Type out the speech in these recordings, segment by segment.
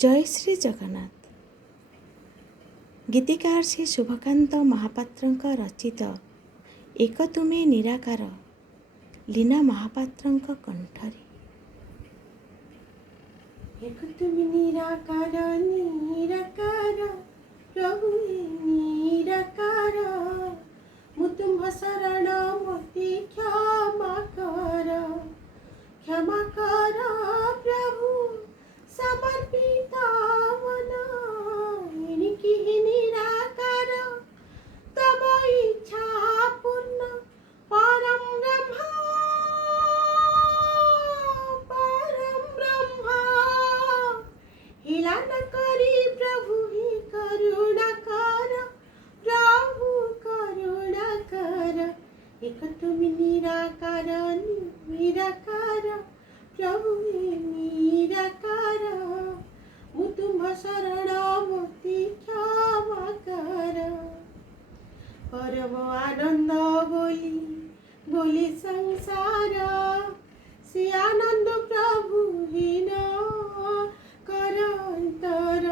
जय श्री जगन्नाथ। गीतिकार श्री शुभकांत महापात्रଙ୍କ रचित एक तुमे निराकार लीना महापात्रଙ୍କ कंठरे। एक तुमे निराकार निराकार प्रभु निराकार मु तुम्ह शरण मोती क्षमा कर प्रभु समर्पिता मन एणिकी निराकार तब इच्छा पूर्ण परम ब्रह्म हिला न करी प्रभु ही करुणा कर प्रभु करुणा कर। एक तुमी निराकार निराकार प्रभु निराकार मु तुम्ह शरण मोती क्षमा कर। परम आनंद बोली बोली संसार से आनंद प्रभु हीन कर अंतर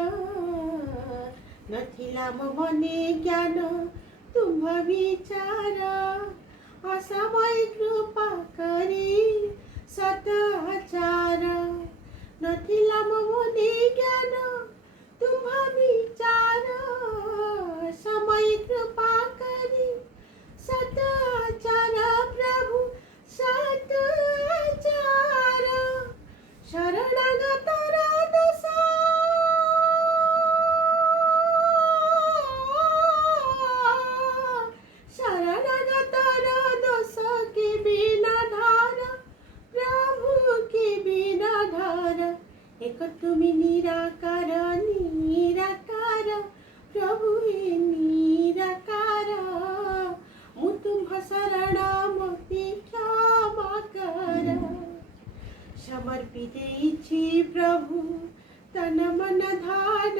नथिला मो मने ज्ञान तुम्ह विचार असमय कृपा करी सत आचार नथिला मो मने ज्ञान तुम्ह विचार समय कृपा करी सत आचार प्रभु सत आचार शरणागत दोष शरणागत दोष के बिना धार प्रभु के बिना धार। एक तुमी निराकार निराकार प्रभु निराकार मु तुम्ह शरण मोती क्षमा कर। समर्पित इछि प्रभु तन मन धान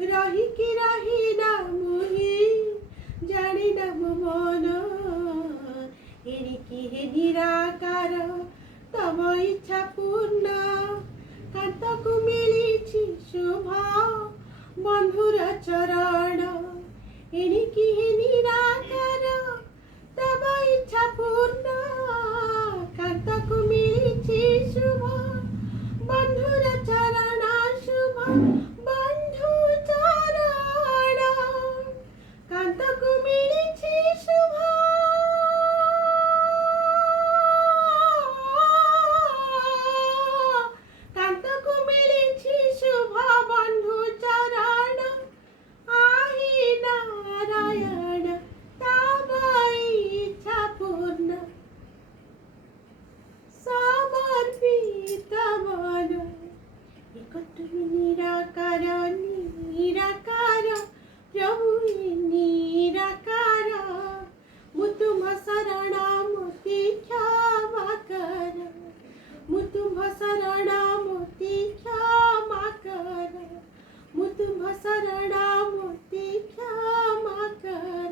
रही कि रही ना मुहि जानी ना मन एणिकी निराकार तब इच्छा पूर्ण कांतकु मिलिछि शुभ बंधुर चरण एणिकी निराकार तब इच्छा पूर्ण कांतकु मिलिछि शुभ बंधुर चरण शुभ बंधु चरण कांतकु मिलिछि शुभ कांतकु मिलिछि शुभ बंधु चरण आहि नारायण तब इच्छा पूर्ण समर्पित मन। एक तुमी निराकार निराकार प्रभु निराकार मु तुम्ह शरण मोती क्षमा कर मु तुम्ह शरण मोती क्षमा कर मु तुम्ह शरण मोती क्षमा कर।